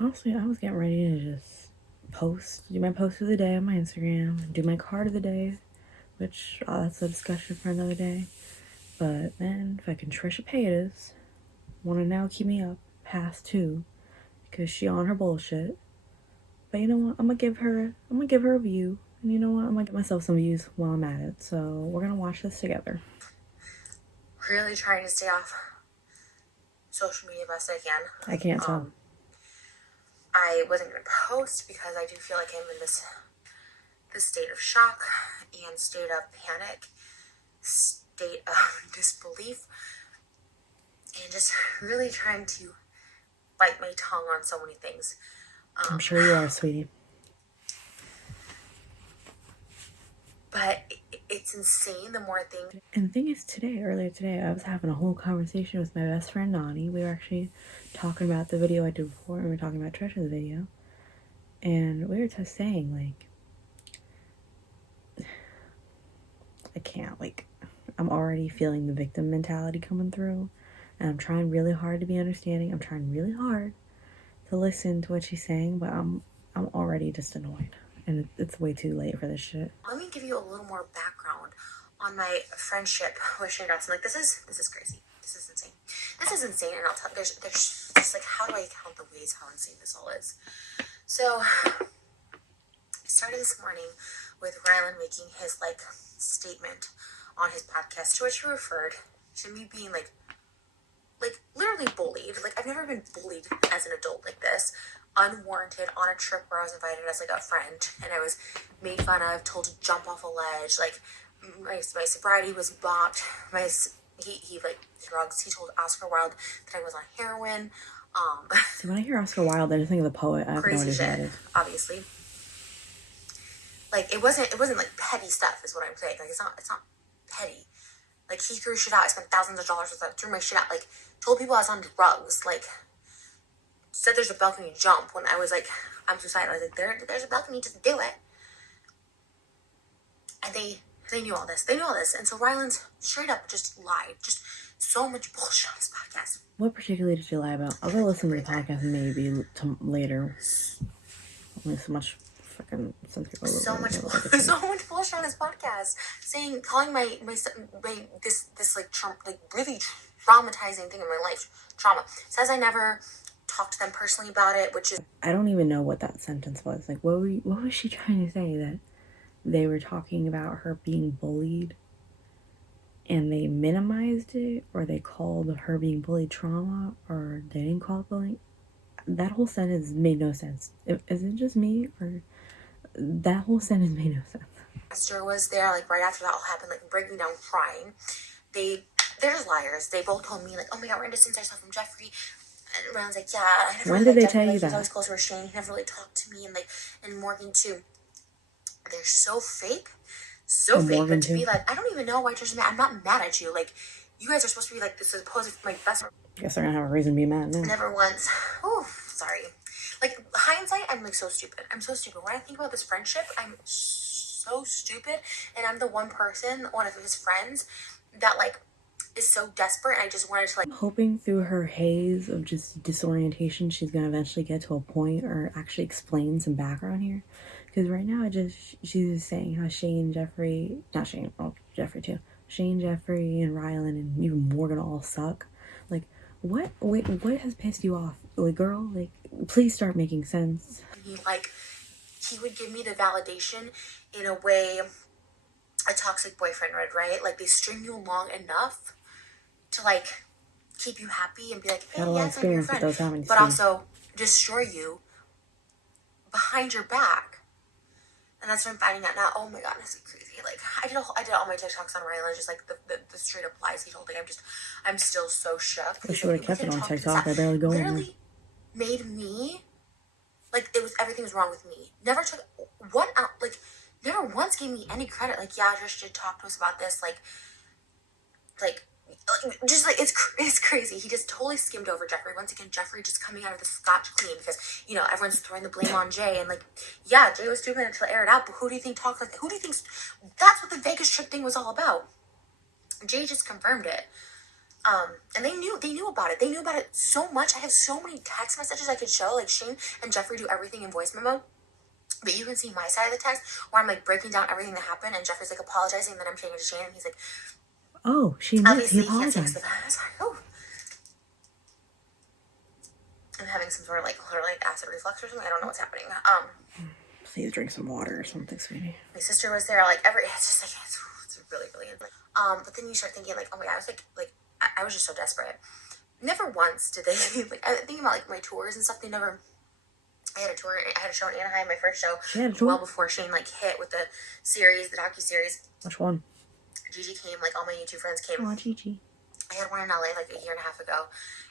Honestly, I was getting ready to just do my post of the day on my Instagram, do my card of the day, which that's a discussion for another day. But then fucking Trisha Paytas want to now keep me up past 2 because she on her bullshit. But you know what? I'm gonna give her a view, and you know what? I'm gonna get myself some views while I'm at it. So we're gonna watch this together. Really trying to stay off social media best I can. I can't tell. I wasn't gonna post because I do feel like I'm in this state of shock and state of panic, state of disbelief, and just really trying to bite my tongue on so many things. I'm sure you are, sweetie. But it's insane the more things. And the thing is, earlier today, I was having a whole conversation with my best friend, Nani. We were actually talking about the video I did before, and we were talking about Trisha's video. And we were just saying, like, I can't, like, I'm already feeling the victim mentality coming through. And I'm trying really hard to be understanding. I'm trying really hard to listen to what she's saying, but I'm already just annoyed. And it's way too late for this shit. Let me give you a little more background on my friendship with Shane Dawson. Like, this is crazy. This is insane. This is insane, and I'll tell. There's just like, how do I count the ways how insane this all is? So, I started this morning with Rylan making his like statement on his podcast, to which he referred to me being like literally bullied. Like, I've never been bullied as an adult like this. Unwarranted, on a trip where I was invited as like a friend, and I was made fun of, told to jump off a ledge. Like, my sobriety was mocked. He like drugs. He told Oscar Wilde that I was on heroin. See, when I hear Oscar Wilde, I just think of the poet. I have no idea who that is. Obviously. Like, it wasn't like petty stuff, is what I'm saying. Like, it's not petty. Like, he threw shit out. I spent thousands of dollars with that. Threw my shit out. Like, told people I was on drugs. Like, said there's a balcony jump when I was like, I'm suicidal. I was like, there's a balcony, just do it. And they knew all this. They knew all this. And so Rylan's straight up just lied. Just so much bullshit on his podcast. What particularly did you lie about? I'll go listen to the podcast maybe later. Only so much fucking so much bullshit on his podcast, calling my this like really traumatizing thing in my life trauma. Says I never talked to them personally about it, which is, I don't even know what that sentence was. Like, what was she trying to say? That they were talking about her being bullied and they minimized it, or they called her being bullied trauma, or they didn't call it bullying? That whole sentence made no sense. Is it just me, or that whole sentence made no sense? Esther was there like right after that all happened, like breaking down crying. They're just liars. They both told me like, oh my god, we're gonna distance ourselves from Jeffrey. And Ryan's like, yeah. I never when really did they Jeffrey. tell you He that? was always closer with Shane. He never really talked to me, and Morgan too. They're so fake. So fake. But to be like, I don't even know why Trisha. I'm not mad at you. Like, you guys are supposed to be like this, supposed my best friend. I guess they're gonna have a reason to be mad now. Never once. Oh, sorry. Like, hindsight, I'm like so stupid. I'm so stupid. When I think about this friendship, I'm so stupid. And I'm the one of his friends that like is so desperate, and I just wanted to like. I'm hoping through her haze of just disorientation, she's gonna eventually get to a point or actually explain some background here. Because right now, she's just saying how Jeffrey, and Rylan and even Morgan all suck. Like, what has pissed you off? Like, girl, like, please start making sense. He would give me the validation in a way a toxic boyfriend would, right? Like, they string you along enough to like keep you happy and be like, hey, yes, I'm your friend, but also destroy you behind your back. And that's what I'm finding out now. Oh my god, this is crazy. Like, I did all my TikToks on Rylan, just like the straight up lies he told. Like, I'm still so shook. I wish I would have kept it on TikTok. I barely go in there. Made me like everything was wrong with me. Never took one out. Like, never once gave me any credit. Like, yeah, Trish did talk to us about this. Like just like it's crazy. He just totally skimmed over Jeffrey. Once again, Jeffrey just coming out of the scotch clean because, you know, everyone's throwing the blame on Jay, and like, yeah, Jay was stupid until it aired out, but who do you think talks like that? Who do you think that's what the Vegas trip thing was all about? Jay just confirmed it. And they knew about it. They knew about it so much. I have so many text messages I could show. Like, Shane and Jeffrey do everything in voice memo. But you can see my side of the text where I'm like breaking down everything that happened, and Jeffrey's like apologizing, and then I'm saying it to Shane, and he's like, oh, she admits he obviously he can't say apologized. sorry. Oh. I'm having some sort of like literally acid reflux or something. I don't know what's happening. Please drink some water or something, sweetie. My sister was there. Like it's just like it's really really. But then you start thinking like, oh my god, I was like I was just so desperate. Never once did they like. I think about like my tours and stuff. They never. I had a tour. I had a show in Anaheim, my first show, well before Shane like hit with the series, the docu-series. Which one? Gigi came. Like all my YouTube friends came. Oh, Gigi. I had one in LA like a year and a half ago,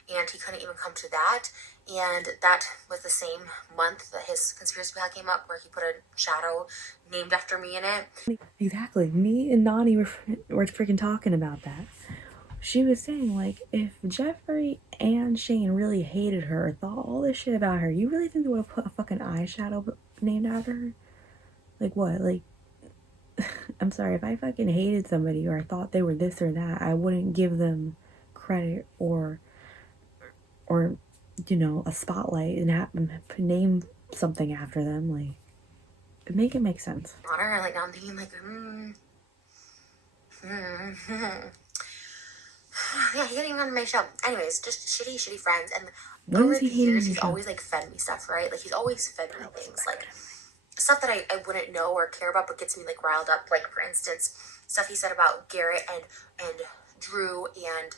and he couldn't even come to that. And that was the same month that his conspiracy pack came up, where he put a shadow named after me in it. Exactly. Me and Nani were freaking talking about that. She was saying, like, if Jeffrey and Shane really hated her, thought all this shit about her, you really think they would have put a fucking eyeshadow named after her? Like, what? Like, I'm sorry, if I fucking hated somebody or I thought they were this or that, I wouldn't give them credit or you know, a spotlight and name something after them. Like, make it make sense. Honor, like now I'm thinking like, yeah, he didn't even come to my show. Anyways, just shitty friends. And over the years, he's always like fed me stuff, right? Like he's always fed me things, like stuff that I wouldn't know or care about, but gets me like riled up. Like for instance, stuff he said about Garrett and Drew and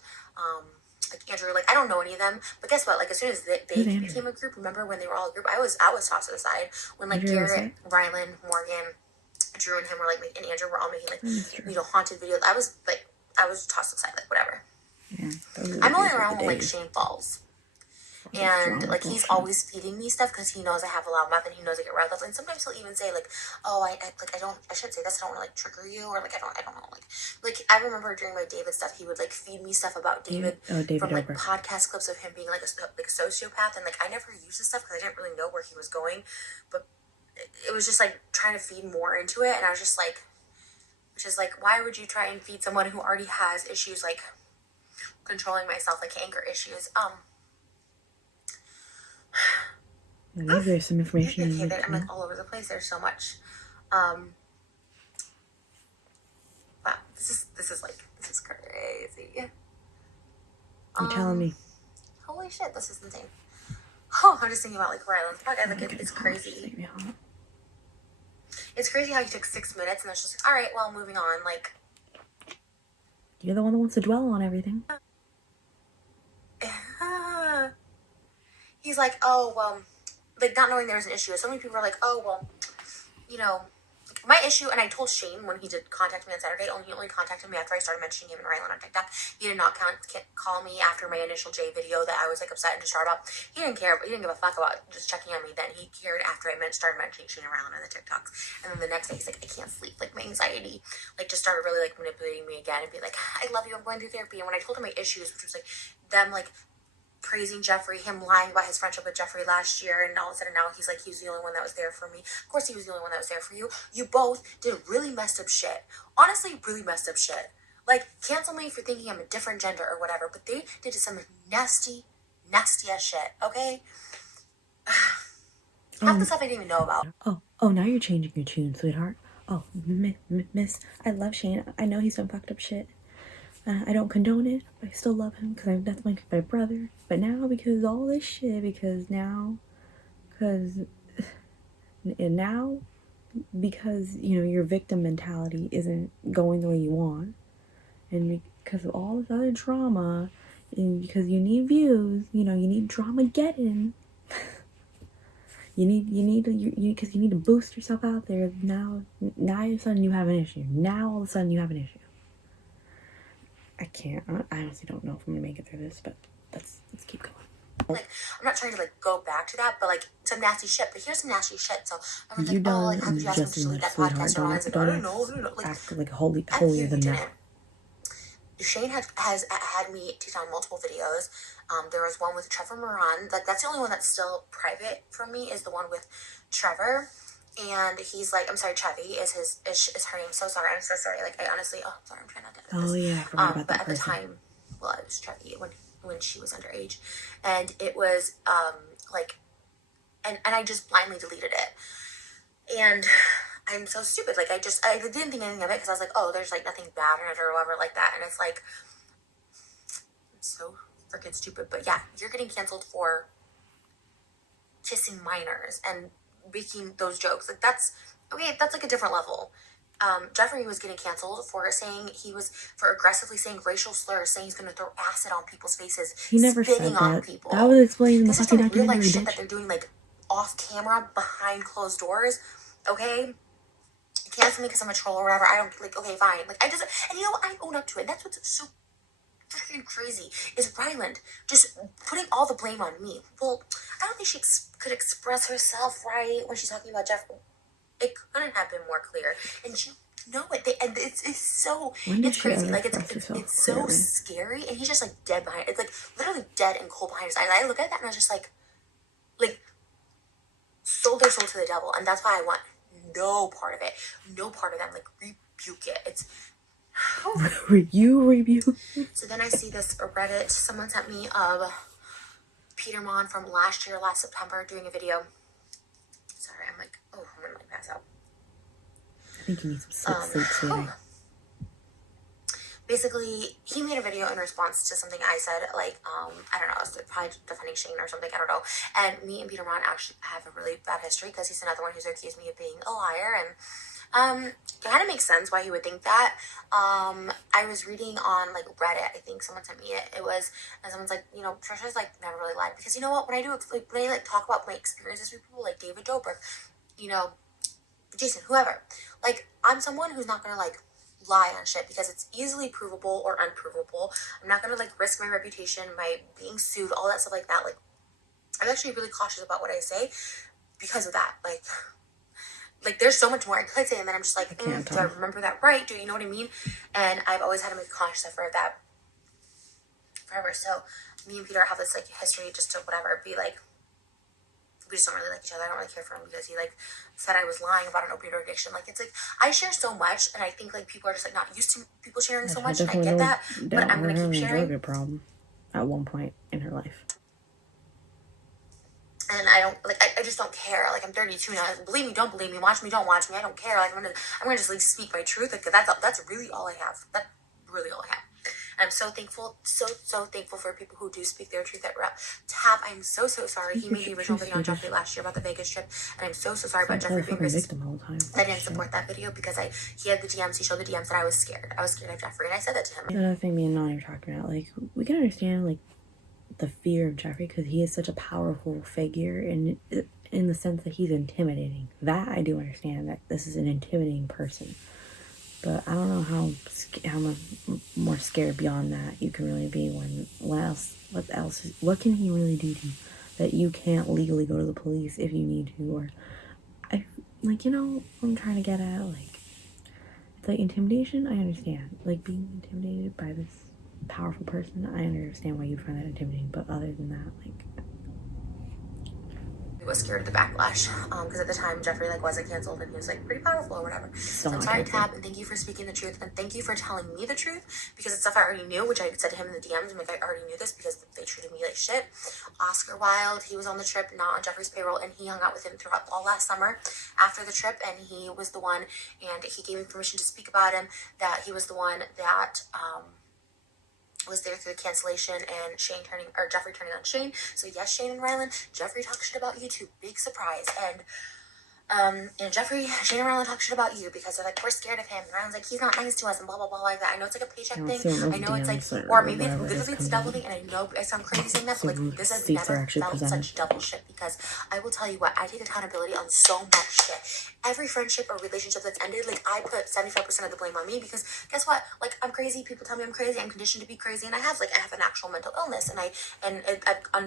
like Andrew. Like I don't know any of them, but guess what? Like as soon as they became a group, remember when they were all a group? I was tossed to the side when like Garrett, Rylan, Morgan, Drew, and him were like, and Andrew were all making like you know haunted videos. I was tossed to the side, like whatever. Yeah, I'm only around when like Shane falls. And like he's always feeding me stuff because he knows I have a lot of mouth and he knows I get riled up. And sometimes he'll even say like, "Oh, I shouldn't say this. I don't want to like trigger you," or like I don't know. Like I remember during my David stuff, he would like feed me stuff about David, from like podcast clips of him being like a sociopath, and like I never used this stuff because I didn't really know where he was going, but it was just like trying to feed more into it, and I was just like, which is like, why would you try and feed someone who already has issues like controlling myself, like anger issues? Maybe there's some information. I'm like all over the place. There's so much. Wow, this is crazy. You're telling me. Holy shit, this is insane. Oh, I'm just thinking about like Rylan's podcast. Like it's crazy. It's crazy how you took 6 minutes and it's just like, all right, well, moving on. Like you're the one that wants to dwell on everything. He's like, oh, well, like, not knowing there was an issue. So many people are like, oh, well, you know, my issue, and I told Shane when he did contact me on Saturday, he only contacted me after I started mentioning him and Rylan on TikTok. He did not call me after my initial J video that I was, like, upset and distraught about. He didn't care, but he didn't give a fuck about just checking on me then. He cared after I started mentioning Shane and Rylan on the TikToks. And then the next day, he's like, I can't sleep. Like, my anxiety, like, just started really, like, manipulating me again and be like, I love you, I'm going through therapy. And when I told him my issues, which was, like, them, like, praising Jeffrey, him lying about his friendship with Jeffrey last year, and all of a sudden now he's like, he's the only one that was there for me. Of course he was the only one that was there for you. You both did really messed up shit. Honestly, really messed up shit. Like, cancel me for thinking I'm a different gender or whatever, but they did some nasty ass shit, okay? Half the stuff I didn't even know about. Oh, now you're changing your tune, sweetheart. Oh, miss, I love Shane. I know he's done fucked up shit. I don't condone it, but I still love him because that's my brother. But now, because all this shit, because you know, your victim mentality isn't going the way you want, and because of all this other drama, and because you need views, you know, you need drama-geddon. You need to boost yourself out there. Now all of a sudden you have an issue. I can't. I honestly don't know if I'm gonna make it through this, but let's keep going. Like, I'm not trying to like go back to that, but like some nasty shit. But here's some nasty shit. So everyone's like, oh, like how could you ask him to delete that podcast? Or I was like, I don't know. Like, act like holier than thou. Shane has had me take down multiple videos. There was one with Trevor Moran. Like that's the only one that's still private for me, is the one with Trevor. And he's like, I'm sorry, Chevy is her name. So sorry, I'm so sorry. Like I honestly, sorry, I'm trying not to. Oh yeah, I forgot about that but at the time, well, I was when she was underage, and it was like, and I just blindly deleted it, and I'm so stupid. Like I didn't think anything of it because I was like, oh, there's like nothing bad in it or whatever like that, and it's like, I'm so freaking stupid. But yeah, you're getting canceled for kissing minors and making those jokes. Like that's okay. That's like a different level. Jeffrey was getting canceled for aggressively saying racial slurs, saying he's going to throw acid on people's faces, He never said spitting on that. people. That was explained in the This is fucking the real life documentary, shit that bitch. they're doing like off camera, behind closed doors. Okay, cancel me because I'm a troll or whatever. I don't like. Okay, fine. Like I just, and you know what? I own up to it. That's what's so freaking crazy is Ryland just putting all the blame on me. Well, I don't think she could express herself right when she's talking about Jeff. It couldn't have been more clear, and you know it. And it's so it's crazy. Like it's so scary, and he's just like dead behind. It's like literally dead and cold behind his eyes. I look at that and I was just like sold their soul to the devil, and that's why I want no part of it, no part of them. Like rebuke it. It's you rebuke. So then I see this Reddit. Someone sent me of Peter Mon from last September, doing a video. Sorry, I'm like, oh, I'm gonna like pass out. I think you need some sleep today. Basically, he made a video in response to something I said, like, I don't know, I was probably defending Shane or something, I don't know. And me and Peter Mon actually have a really bad history because he's another one who's accused me of being a liar, and it kind of makes sense why he would think that. I was reading on like Reddit, I think someone sent me it. It was, and someone's like, you know, Trisha's like never really lied, because you know what? When I talk about my experiences with people like David Dobrik, you know, Jason, whoever, like I'm someone who's not gonna like lie on shit because it's easily provable or unprovable. I'm not gonna like risk my reputation, my being sued, all that stuff like that. Like I'm actually really cautious about what I say because of that. Like there's so much more I could say, and then I'm just like, do I remember that right? Do you know what I mean? And I've always had to make a conscious effort of that forever. So me and Peter have this like history just to whatever be like, we just don't really like each other. I don't really care for him because he like said I was lying about an opioid addiction. Like it's like I share so much, and I think like people are just like not used to people sharing so much. And I get that, but I'm gonna keep sharing. Drug problem at one point in her life. And I don't like. I just don't care. Like I'm 32 now. Believe me, don't believe me. Watch me, don't watch me. I don't care. Like I'm gonna just like speak my truth. Like that's really all I have. That's really all I have. And I'm so thankful, so thankful for people who do speak their truth at Tab. I'm so sorry. He made the original video on Jeffrey last year about the Vegas trip, and I'm so sorry about Jeffrey being victim all the time. I didn't support that video because he had the DMs. He showed the DMs that I was scared. I was scared of Jeffrey, and I said that to him. Another thing me and Nani were talking about, like we can understand like the fear of Jeffrey because he is such a powerful figure in the sense that he's intimidating. That I do understand, that this is an intimidating person. But I don't know how much more scared beyond that you can really be when what can he really do to you that you can't legally go to the police if you need to? Or you know what I'm trying to get at, like it's like intimidation. I understand, like being intimidated by this powerful person. I understand why you'd find that intimidating, but other than that, like he was scared of the backlash because at the time Jeffrey like wasn't canceled and he was like pretty powerful or whatever. So I'm sorry, Tab, and thank you for speaking the truth, and thank you for telling me the truth because it's stuff I already knew, which I said to him in the DMs. I'm like, I already knew this because they treated me like shit. Oscar Wilde, he was on the trip, not on Jeffrey's payroll, and he hung out with him throughout all last summer after the trip, and he was the one, and he gave me permission to speak about him, that he was the one that was there through the cancellation and Jeffrey turning on Shane. So yes, Shane and Ryland, Jeffrey talks shit about you too. Big surprise. And Shane and Ryland talk shit about you because they're like, we're scared of him. And Ryland's like, he's not nice to us and blah, blah, blah, like that. I know it's like a paycheck thing. I know it's like, or maybe it's literally it's a double thing. And I know I sound crazy saying that, but like, this has never felt such double shit because I will tell you what, I take accountability on so much shit. Every friendship or relationship that's ended, like I put 75% of the blame on me because guess what? Like I'm crazy. People tell me I'm crazy. I'm conditioned to be crazy, and I have an actual mental illness, and I've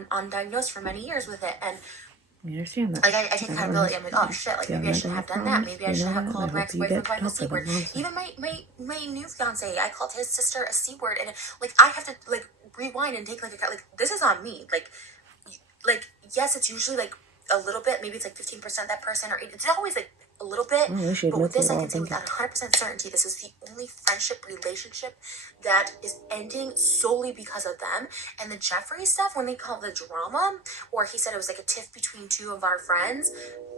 undiagnosed for many years with it, and I understand that. Like I take accountability. I'm like, oh shit, like maybe I should have done that. Maybe I should have called my ex-boyfriend by the C word. Even my new fiance, I called his sister a C word, and like I have to like rewind and take like this is on me. Like yes, it's usually like a little bit, maybe it's like 15% that person, or it's always like a little bit, Oh, she but with admits it this, I all. can say Thank you. with 100% certainty, this is the only friendship relationship that is ending solely because of them. And the Jeffree stuff, when they call it the drama, or he said it was like a tiff between two of our friends,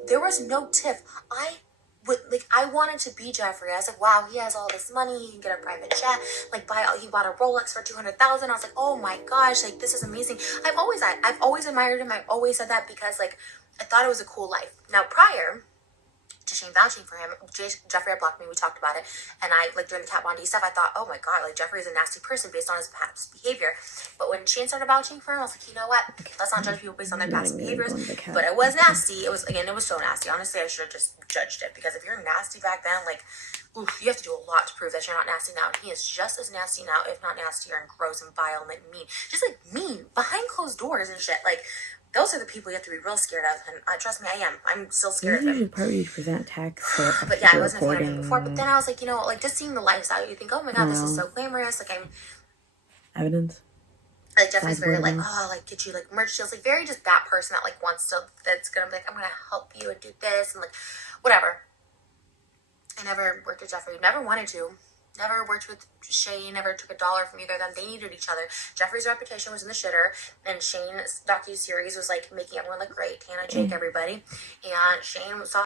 there was no tiff. I wanted to be Jeffree. I was like, wow, he has all this money. He can get a private jet. Like, he bought a Rolex for $200,000. I was like, oh my gosh, like this is amazing. I've always admired him. I've always said that because like I thought it was a cool life. Now, prior to Shane vouching for him, Jeffree had blocked me. We talked about it, and I like during the Kat Von D stuff, I thought, oh my god, like Jeffree is a nasty person based on his past behavior. But when Shane started vouching for him, I was like, you know what? Let's not judge people based on their past behaviors. But it was nasty. It was so nasty. Honestly, I should have just judged it because if you're nasty back then, like, oof, you have to do a lot to prove that you're not nasty now. And he is just as nasty now, if not nastier and gross and vile and like mean, just like mean behind closed doors and shit. Like, those are the people you have to be real scared of, and trust me, I am. I'm still scared of him. Part where you present text. But yeah, I wasn't a fan of him before. But then I was like, you know, like just seeing the lifestyle, you think, oh my god, this is so glamorous. Like evidence. Like Jeffree's very like, oh, like get you like merch deals, like very just that person that like wants to, that's gonna be like, I'm gonna help you and do this and like whatever. I never worked with Jeffree. Never wanted to. Never worked with Shane, never took $1 from either of them. They needed each other. Jeffree's reputation was in the shitter, and Shane's docu-series was like making everyone look great. Tana, Jake, everybody. And Shane saw